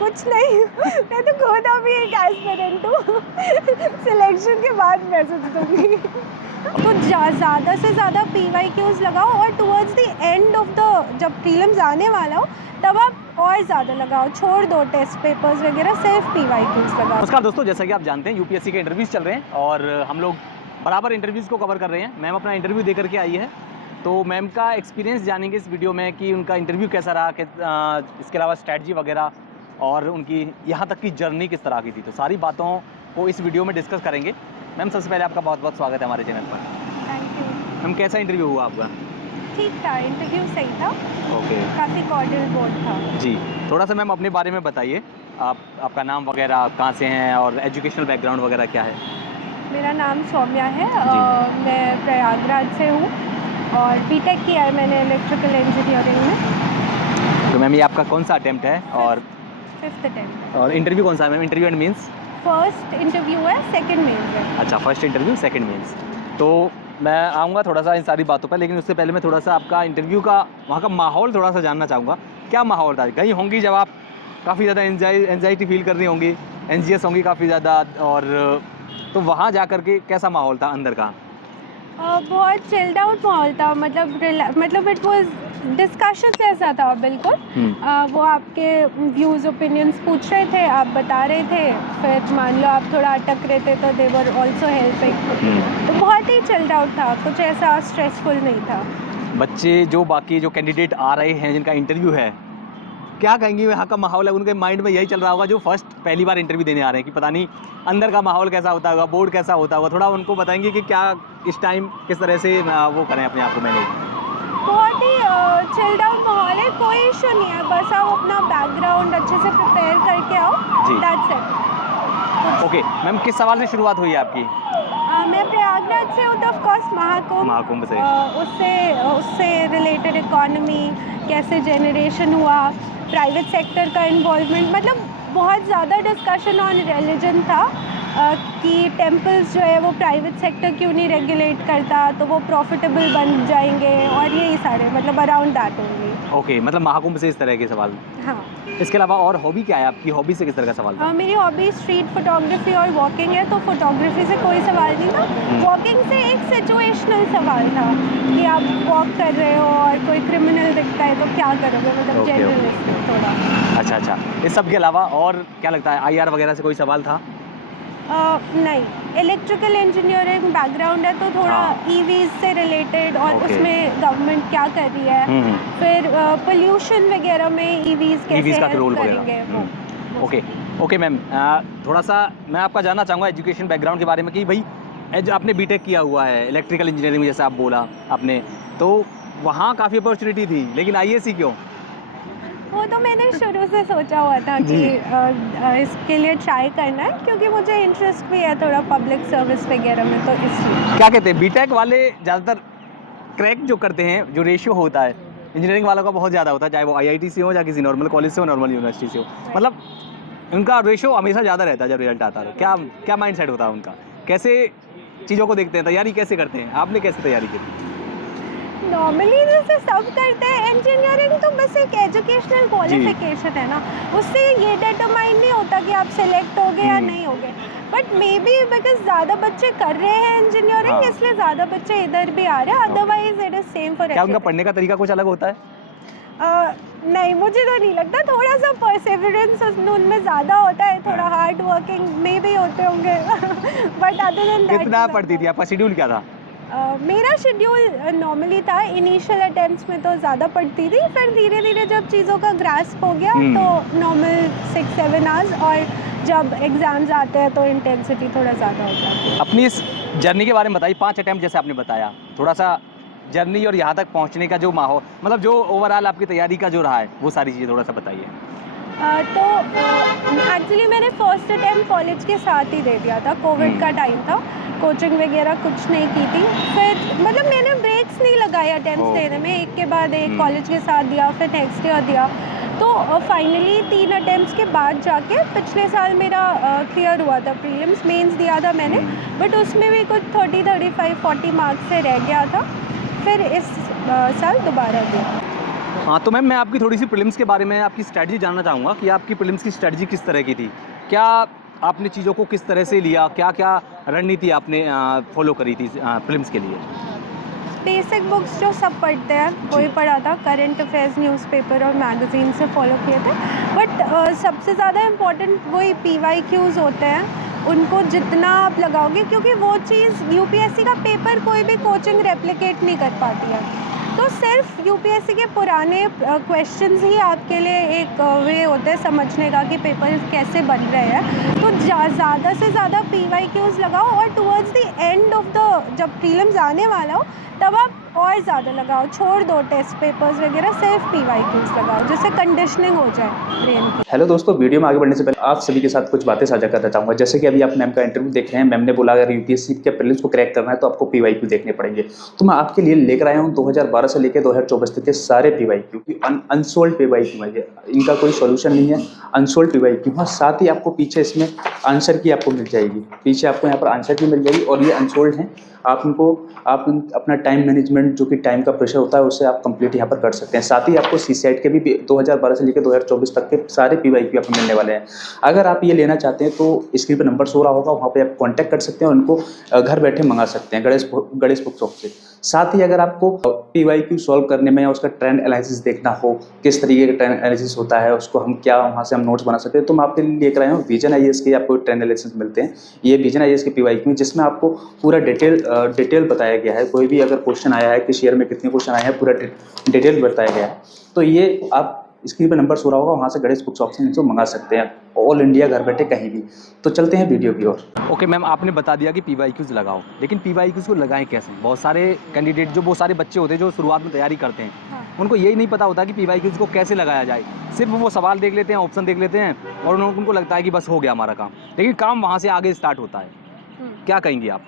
कुछ नहीं मैं तो खुद अभी एक एस्पिरेंट हूँ सिलेक्शन के बाद मैसेज दूँगी तो ज़्यादा से ज़्यादा PYQs लगाओ और towards the end of the जब प्रीलिम्स आने वाला हो तब आप और ज़्यादा लगाओ, छोड़ दो टेस्ट पेपर्स वगैरह, सिर्फ PYQs लगाओ। नमस्कार दोस्तों, जैसा कि आप जानते हैं यूपीएससी के इंटरव्यूज़ चल रहे हैं और हम लोग बराबर इंटरव्यूज़ को कवर कर रहे हैं। मैम अपना इंटरव्यू दे करके आई है, तो मैम का एक्सपीरियंस जानेंगे इस वीडियो में कि उनका इंटरव्यू कैसा रहा, इसके अलावा स्ट्रैटेजी वगैरह और उनकी यहाँ तक की जर्नी किस तरह की थी। तो सारी बातों को इस वीडियो में डिस्कस करेंगे। मैम सबसे पहले आपका बहुत बहुत स्वागत है हमारे चैनल पर। Thank you. मैम कैसा इंटरव्यू हुआ आपका? ठीक था, इंटरव्यू सही था। ओके, काफ़ी कॉर्डियल बोर्ड था जी। थोड़ा सा मैम अपने बारे में बताइए, आपका नाम वगैरह, कहाँ से हैं और एजुकेशनल बैकग्राउंड वगैरह क्या है? मेरा नाम सौम्या है, मैं प्रयागराज से हूँ और बीटेक किया है मैंने इलेक्ट्रिकल इंजीनियरिंग में। तो मैम ये आपका कौन सा अटेम्प्ट है और 5th अटेम्प्ट? और इंटरव्यू कौन सा है ma'am? Interview and means? First interview है, सेकंड मेंस है। अच्छा, फर्स्ट इंटरव्यू सेकंड मेंस। तो मैं आऊँगा थोड़ा सा इन सारी बातों पर, लेकिन उससे पहले मैं थोड़ा सा आपका इंटरव्यू का वहाँ का माहौल थोड़ा सा जानना चाहूँगा। क्या माहौल था? गई होंगी जब आप काफ़ी ज़्यादा एंजाइटी फील कर रही होंगी, एंजियस होंगी काफ़ी ज़्यादा, और तो वहाँ जा कर के कैसा माहौल था अंदर का? बहुत चिल्ड आउट माहौल था, मतलब इट वाज डिस्कशन जैसा था बिल्कुल। वो आपके व्यूज़ ओपिनियंस पूछ रहे थे, आप बता रहे थे, फिर मान लो आप थोड़ा अटक रहे थे तो दे वर आल्सो हेल्पिंग। तो बहुत ही चिल्ड आउट था, कुछ ऐसा स्ट्रेसफुल नहीं था। बच्चे जो बाकी जो कैंडिडेट आ रहे हैं जिनका इंटरव्यू है, क्या कहेंगी यहाँ का माहौल है? उनके माइंड में यही चल रहा होगा जो फर्स्ट पहली बार इंटरव्यू देने आ रहे हैं कि पता नहीं अंदर का माहौल कैसा होता होगा, बोर्ड कैसा होता होगा। थोड़ा उनको बताएंगे कि क्या इस टाइम किस तरह से वो करें अपने आप को मैनेज? बहुत ही चिल्ड आउट माहौल है, कोई इशू नहीं है, बस आप अपना बैकग्राउंड अच्छे से प्रिपेयर करके आओ, दैट्स इट। ओके मैम, किस सवाल से शुरुआत हुई है आपकी? मैं प्रयागराज से हूँ तो ऑफकोर्स महाकुंभ से। उससे रिलेटेड इकोनॉमी कैसे जनरेशन हुआ, प्राइवेट सेक्टर का इन्वॉल्वमेंट, मतलब बहुत ज़्यादा डिस्कशन ऑन रिलीजन था कि टेम्पल्स जो है वो प्राइवेट सेक्टर क्यों नहीं रेगुलेट करता, तो वो प्रॉफिटेबल बन जाएंगे, और यही सारे मतलब अराउंड दैट ओनली। ओके, मतलब महाकुंभ से इस तरह के सवाल। हाँ। इसके अलावा और हॉबी क्या है आपकी? हॉबी से किस तरह का सवाल था? मेरी हॉबी स्ट्रीट फोटोग्राफी और वॉकिंग है, तो फोटोग्राफी से कोई सवाल नहीं था। वॉकिंग से एक सिचुएशनल सवाल था कि आप वॉक कर रहे हो और कोई क्रिमिनल दिखता है तो क्या करोगे, मतलब जनरलिस्टिक थोड़ा। अच्छा, इस सब के अलावा और क्या लगता है, IR वगैरह से कोई सवाल था? नहीं, इलेक्ट्रिकल इंजीनियरिंग बैकग्राउंड है तो थोड़ा EVs से रिलेटेड, और उसमें गवर्नमेंट क्या कर रही है, फिर पोल्यूशन वगैरह में EVs कैसे हेल्प करेंगे। ओके मैम, थोड़ा सा मैं आपका जानना चाहूँगा एजुकेशन बैकग्राउंड के बारे में कि भाई आपने बीटेक किया हुआ है इलेक्ट्रिकल इंजीनियरिंग में, जैसा आप बोला आपने, तो वहाँ काफ़ी अपॉर्चुनिटी थी, लेकिन IAC क्यों? वो तो मैंने शुरू से सोचा हुआ था कि इसके लिए ट्राई करना है, क्योंकि मुझे इंटरेस्ट भी है थोड़ा पब्लिक सर्विस वगैरह में, तो इसलिए। क्या कहते हैं, बीटेक वाले ज़्यादातर क्रैक जो करते हैं, जो रेशियो होता है इंजीनियरिंग वालों का बहुत ज़्यादा होता है, चाहे वो IIT से हो या किसी नॉर्मल कॉलेज से हो, नॉर्मल यूनिवर्सिटी से हो, मतलब उनका रेशियो हमेशा ज़्यादा रहता है जब रिजल्ट आता है। क्या माइंड सेट होता है उनका? कैसे चीज़ों को देखते हैं, तैयारी कैसे करते हैं? आपने कैसे तैयारी की? नॉर्मली जैसे सब करते हैं, इंजीनियरिंग तो बस एक एजुकेशनल क्वालिफिकेशन है ना, उससे ये डिटरमाइन नहीं होता कि आप सेलेक्ट होगे या नहीं होगे, बट मे बी बिकॉज ज़्यादा बच्चे कर रहे हैं इंजीनियरिंग, इसलिए ज़्यादा बच्चे इधर भी आ रहे हैं, otherwise it is same for. क्या उनका पढ़ने का तरीका कुछ अलग होता है? नहीं, मुझे तो नहीं लगता, थोड़ा सा परसेवरेंस उनमें ज़्यादा होता है, थोड़ा हार्ड वर्किंग में भी होते होंगे बट अदर देन दैट। कितना पढ़ती थी? आपका शेड्यूल क्या था? मेरा शेड्यूल नॉर्मली था, इनिशियल अटेम्प्ट्स में तो ज़्यादा पढ़ती थी, फिर धीरे धीरे जब चीज़ों का ग्रास्प हो गया तो नॉर्मल 6-7 आवर्स, और जब एग्ज़ाम्स आते हैं तो इंटेंसिटी थोड़ा ज़्यादा हो जाती है। अपनी इस जर्नी के बारे में बताइए, 5 अटेम्प्ट जैसे आपने बताया, थोड़ा सा जर्नी और यहाँ तक पहुँचने का जो माहौल, मतलब जो ओवरऑल आपकी तैयारी का जो रहा है, वो सारी चीज़ें थोड़ा सा बताइए। तो एक्चुअली मैंने फर्स्ट अटेम्प्ट कॉलेज के साथ ही दे दिया था, कोविड का टाइम था, कोचिंग वगैरह कुछ नहीं की थी, फिर मतलब मैंने ब्रेक्स नहीं लगाए अटेम्प्ट्स देने में, एक के बाद एक कॉलेज के साथ दिया, फिर नेक्स्ट ईयर दिया, तो फाइनली 3 अटेम्प्ट्स के बाद जाके पिछले साल मेरा क्लियर हुआ था, प्रीलिम्स मेंस दिया था मैंने, बट उसमें भी कुछ 30, 35, 40 मार्क्स से रह गया था, फिर इस साल दोबारा दिया। हाँ, तो मैम मैं आपकी थोड़ी सी प्रीलिम्स के बारे में आपकी स्ट्रैटेजी जानना चाहूँगा कि आपकी प्रीलिम्स की स्ट्रैटेजी किस तरह की थी? क्या आपने चीज़ों को किस तरह से लिया? क्या-क्या रणनीति आपने फ़ॉलो करी थी प्रीलिम्स के लिए? बेसिक बुक्स जो सब पढ़ते हैं वही पढ़ा था, करंट अफेयर्स न्यूज़पेपर और मैगज़ीन से फॉलो किए थे। बट सबसे ज़्यादा इम्पोर्टेंट वही PYQs होते हैं, उनको जितना आप लगाओगे, क्योंकि वो चीज़ यूपीएससी का पेपर कोई भी कोचिंग रेप्लिकेट नहीं कर पाती है। तो सिर्फ यूपीएससी के पुराने क्वेश्चंस ही आपके लिए एक वे होते हैं समझने का कि पेपर कैसे बन रहे हैं। तो ज़्यादा से ज़्यादा PYQs लगाओ, और towards the end of the जब प्रीलिम्स आने वाला हो तब आप और ज़्यादा लगाओ, छोड़ दो टेस्ट पेपर्स वगैरह, सिर्फ PYQs लगाओ जिससे कंडीशनिंग हो जाए ब्रेन की। हेलो दोस्तों, वीडियो में आगे बढ़ने से पहले आप सभी के साथ कुछ बातें साझा करना चाहूँगा। जैसे कि अभी आप मैम का इंटरव्यू देख रहे हैं, मैम ने बोला अगर यूपीएससी के प्रीलिम्स को क्रैक करना है तो आपको PYQ देखने पड़ेंगे। तो मैं आपके लिए लेकर आया हूँ 2012 से लेकर 2024 तक के सारे PYQ, अनसोल्ड PYQ है, इनका कोई सोल्यूशन नहीं है, अनसोल्ड PYQ है। साथ ही आपको पीछे इसमें आंसर की आपको मिल जाएगी, पीछे आपको यहाँ पर आंसर की मिल जाएगी, और ये अनसोल्ड हैं। आप अपना टाइम मैनेजमेंट, जो कि टाइम का प्रेशर होता है, उसे आप कंप्लीट यहाँ पर कर सकते हैं। साथ ही आपको CSET के भी 2012 से लेकर 2024 तक के सारे PYQ आपको मिलने वाले हैं। अगर आप ये लेना चाहते हैं तो स्क्रीन पर नंबर सो रहा होगा, वहाँ पे आप कांटेक्ट कर सकते हैं और उनको घर बैठे मंगा सकते हैं गणेश बुक शॉप से। साथ ही अगर आपको PYQ सॉल्व करने में या उसका ट्रेंड एनालिसिस देखना हो, किस तरीके का ट्रेंड एनालिसिस होता है, उसको हम क्या वहाँ से हम नोट्स बना सकते हैं, तो मैं आपके लिए लेकर आया हूँ विजन IAS के आपको ट्रेंड एनालिसिस मिलते हैं। ये विजन IAS के PYQ जिसमें आपको पूरा डिटेल बताया गया है। कोई भी अगर क्वेश्चन आया है, किस ईयर में कितने क्वेश्चन आए हैं, पूरा डिटेल बताया गया है। तो ये आप स्क्रीन पर नंबर सो रहा होगा, वहाँ से गणेश बुक शॉप से इनको मंगा सकते हैं, ऑल इंडिया घर बैठे कहीं भी। तो चलते हैं वीडियो की ओर। ओके मैम, आपने बता दिया कि PYQs लगाओ, लेकिन PYQs को लगाएं कैसे? बहुत सारे कैंडिडेट, जो बहुत सारे बच्चे होते हैं जो शुरुआत में तैयारी करते हैं, हाँ। उनको यही नहीं पता होता कि PYQs को कैसे लगाया जाए। सिर्फ वो सवाल देख लेते हैं, ऑप्शन देख लेते हैं, और उनको लगता है कि बस हो गया हमारा काम, लेकिन काम वहाँ से आगे स्टार्ट होता है। क्या कहेंगी आप?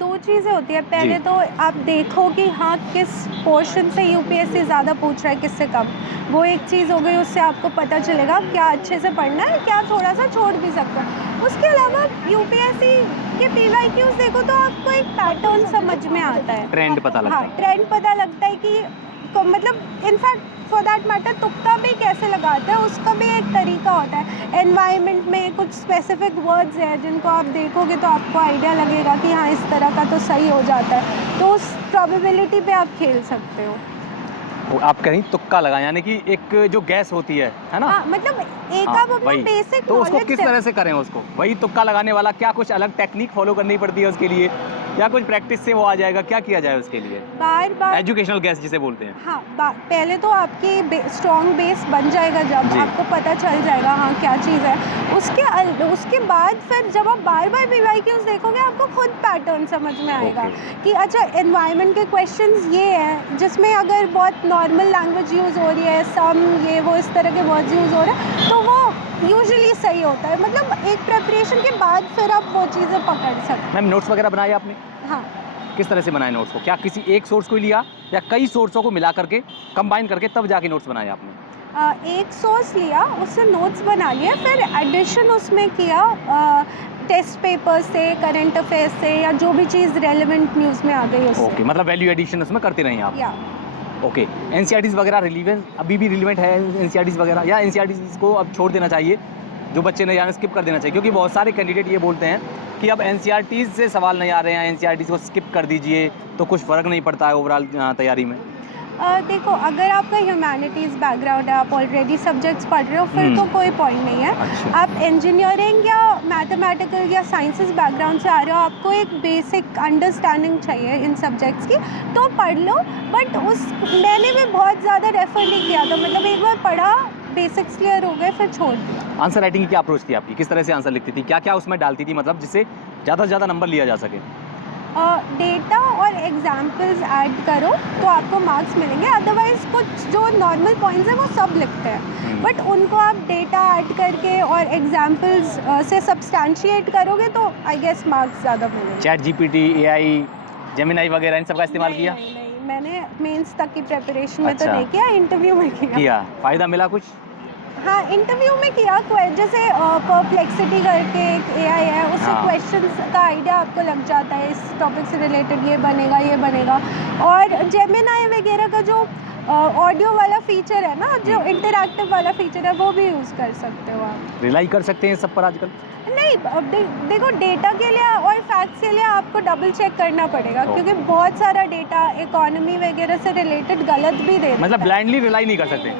दो चीज़ें होती है। पहले तो आप देखो कि हाँ किस पोर्शन से यूपीएससी ज़्यादा पूछ रहा है, किससे कम, वो एक चीज़ हो गई। उससे आपको पता चलेगा क्या अच्छे से पढ़ना है, क्या थोड़ा सा छोड़ भी सकते हैं। उसके अलावा यूपीएससी के PYQs देखो तो आपको एक पैटर्न समझ में आता है, ट्रेंड पता लगता है। हाँ, ट्रेंड पता लगता है कि मतलब इनफैक्ट फॉर दैट मैटर तुक्का भी कैसे लगाते हैं उसका भी एक तरीका होता है। एनवायरनमेंट में कुछ स्पेसिफिक वर्ड्स हैं जिनको आप देखोगे तो आपको आइडिया लगेगा कि हाँ इस तरह का तो सही हो जाता है, तो उस प्रोबेबिलिटी पे आप खेल सकते हो। आप कहीं तुक्का लगाएं, यानी कि एक जो गैस होती है ना? हाँ, मतलब एक हाँ, आप अपना वही। बेसिक तो उसको नॉलेज किस तरह से करें? उसको वही तुक्का लगाने वाला, क्या कुछ अलग टेक्निक फॉलो करनी पड़ती है उसके लिए, या कुछ प्रैक्टिस से वो आ जाएगा? क्या किया जाए उसके लिए? बार बार एजुकेशनल गैस जिसे बोलते हैं। हाँ, पहले तो आपकी स्ट्रॉन्ग बेस बन जाएगा जब जी। आपको पता चल जाएगा हाँ क्या चीज़ है। उसके बाद फिर जब आप बार बार PYQs देखोगे आपको खुद पैटर्न समझ में आएगा कि अच्छा एनवायरनमेंट के क्वेश्चंस ये हैं जिसमें अगर बहुत नॉर्मल लैंग्वेज यूज़ हो रही है, सम ये वो इस तरह के वर्ड्स यूज़ हो रहे हैं, तो वो यूजुअली सही होता है। मतलब एक प्रेपरेशन के बाद फिर आप वो चीज़ें पकड़ सकते हैं। मैम, नोट्स वगैरह बनाए आपने? हाँ, किस तरह से बनाए नोट्स को? क्या किसी एक सोर्स को ही लिया, या कई सोर्सों को मिला करके कंबाइन करके तब जाके नोट्स बनाए आपने? एक सोर्स लिया, उससे नोट्स बना लिए, फिर एडिशन उसमें किया टेस्ट पेपर से, करंट अफेयर्स से, या जो भी चीज़ रेलेवेंट न्यूज़ में आ गई उससे। ओके, मतलब वैल्यू एडिशन उसमें करते रहें आप। या ओके, NCERTs वगैरह रिलीवेंट अभी भी रिलीवेंट है NCERTs वगैरह, या NCERTs को अब छोड़ देना चाहिए, जो बच्चे नहीं आ रहे स्किप कर देना चाहिए? क्योंकि बहुत सारे कैंडिडेट ये बोलते हैं कि अब NCERTs से सवाल नहीं आ रहे हैं, NCERTs को स्किप कर दीजिए तो कुछ फ़र्क नहीं पड़ता है ओवरऑल तैयारी में। देखो, अगर आपका ह्यूमैनिटीज़ बैकग्राउंड है, आप ऑलरेडी सब्जेक्ट्स पढ़ रहे हो, फिर तो कोई पॉइंट नहीं है। अच्छा। आप इंजीनियरिंग या मैथमेटिकल या साइंसेस बैकग्राउंड से आ रहे हो, आपको एक बेसिक अंडरस्टैंडिंग चाहिए इन सब्जेक्ट्स की, तो पढ़ लो। बट मैंने भी बहुत ज़्यादा रेफ़र नहीं किया था, मतलब एक बार पढ़ा, बेसिक्स क्लियर हो गए, फिर छोड़ दिया। आंसर राइटिंग की क्या अप्रोच थी आपकी? किस तरह से आंसर लिखती थी? क्या क्या उसमें डालती थी, मतलब जिससे ज़्यादा से ज़्यादा नंबर लिया जा सके? डेटा और एग्जाम्पल्स ऐड करो तो आपको मार्क्स मिलेंगे। अदरवाइज़ कुछ जो नॉर्मल पॉइंट्स हैं वो सब लिखते हैं, बट उनको आप डेटा ऐड करके और एग्जाम्पल्स से सब्सटैंशिएट करोगे तो आई गेस मार्क्स ज़्यादा मिलेंगे। ChatGPT, AI, जेमिनी वगैरह इन सब का इस्तेमाल किया? नहीं, मैंने मेंस तक की प्रिपरेशन में तो अच्छा। नहीं किया, इंटरव्यू में किया। फ़ायदा मिला कुछ? हाँ, इंटरव्यू में किया। जैसे परप्लेक्सिटी करके एक AI है, उससे हाँ। क्वेश्चंस का आइडिया आपको लग जाता है, इस टॉपिक से रिलेटेड ये बनेगा, ये बनेगा। और जेमिनी वगैरह का जो ऑडियो वाला फीचर है ना, जो इंटरैक्टिव वाला फीचर है, वो भी यूज़ कर सकते हो आप। रिलाई कर सकते हैं इस सब पर आजकल? नहीं, अब देखो, डेटा के लिए और फैक्ट्स के लिए आपको डबल चेक करना पड़ेगा, क्योंकि बहुत सारा डेटा इकोनॉमी वगैरह से रिलेटेड गलत भी दे मतलब ब्लाइंडली रिलाई नहीं कर सकते?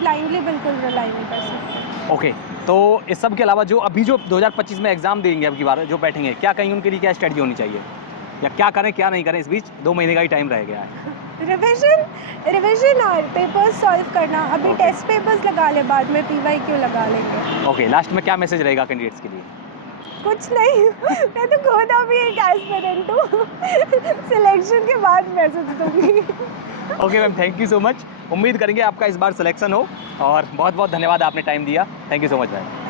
ब्लाइंडली बिल्कुल रिलाई नहीं कर सकते। ओके, तो इस सब के अलावा जो 2025 में एग्ज़ाम देंगे अब की बार जो बैठेंगे, क्या कहेंगे उनके लिए क्या स्ट्रेटजी होनी चाहिए, या क्या करें क्या नहीं करें? इस बीच 2 महीने का ही टाइम रह गया है। रिविजन और पेपर्स सॉल्व करना। अभी टेस्ट पेपर्स लगा ले, बाद में PYQ लगा लेंगे। ओके, लास्ट में क्या मैसेज रहेगा कैंडिडेट्स के लिए? कुछ नहीं, मैं तो खुद अभी एक एस्पिरेंट हूँ, सिलेक्शन के बाद मैसेज दूंगी। Okay ma'am, thank you so much. उम्मीद करेंगे आपका इस बार सिलेक्शन हो, और बहुत बहुत धन्यवाद, आपने टाइम दिया। Thank you so much ma'am.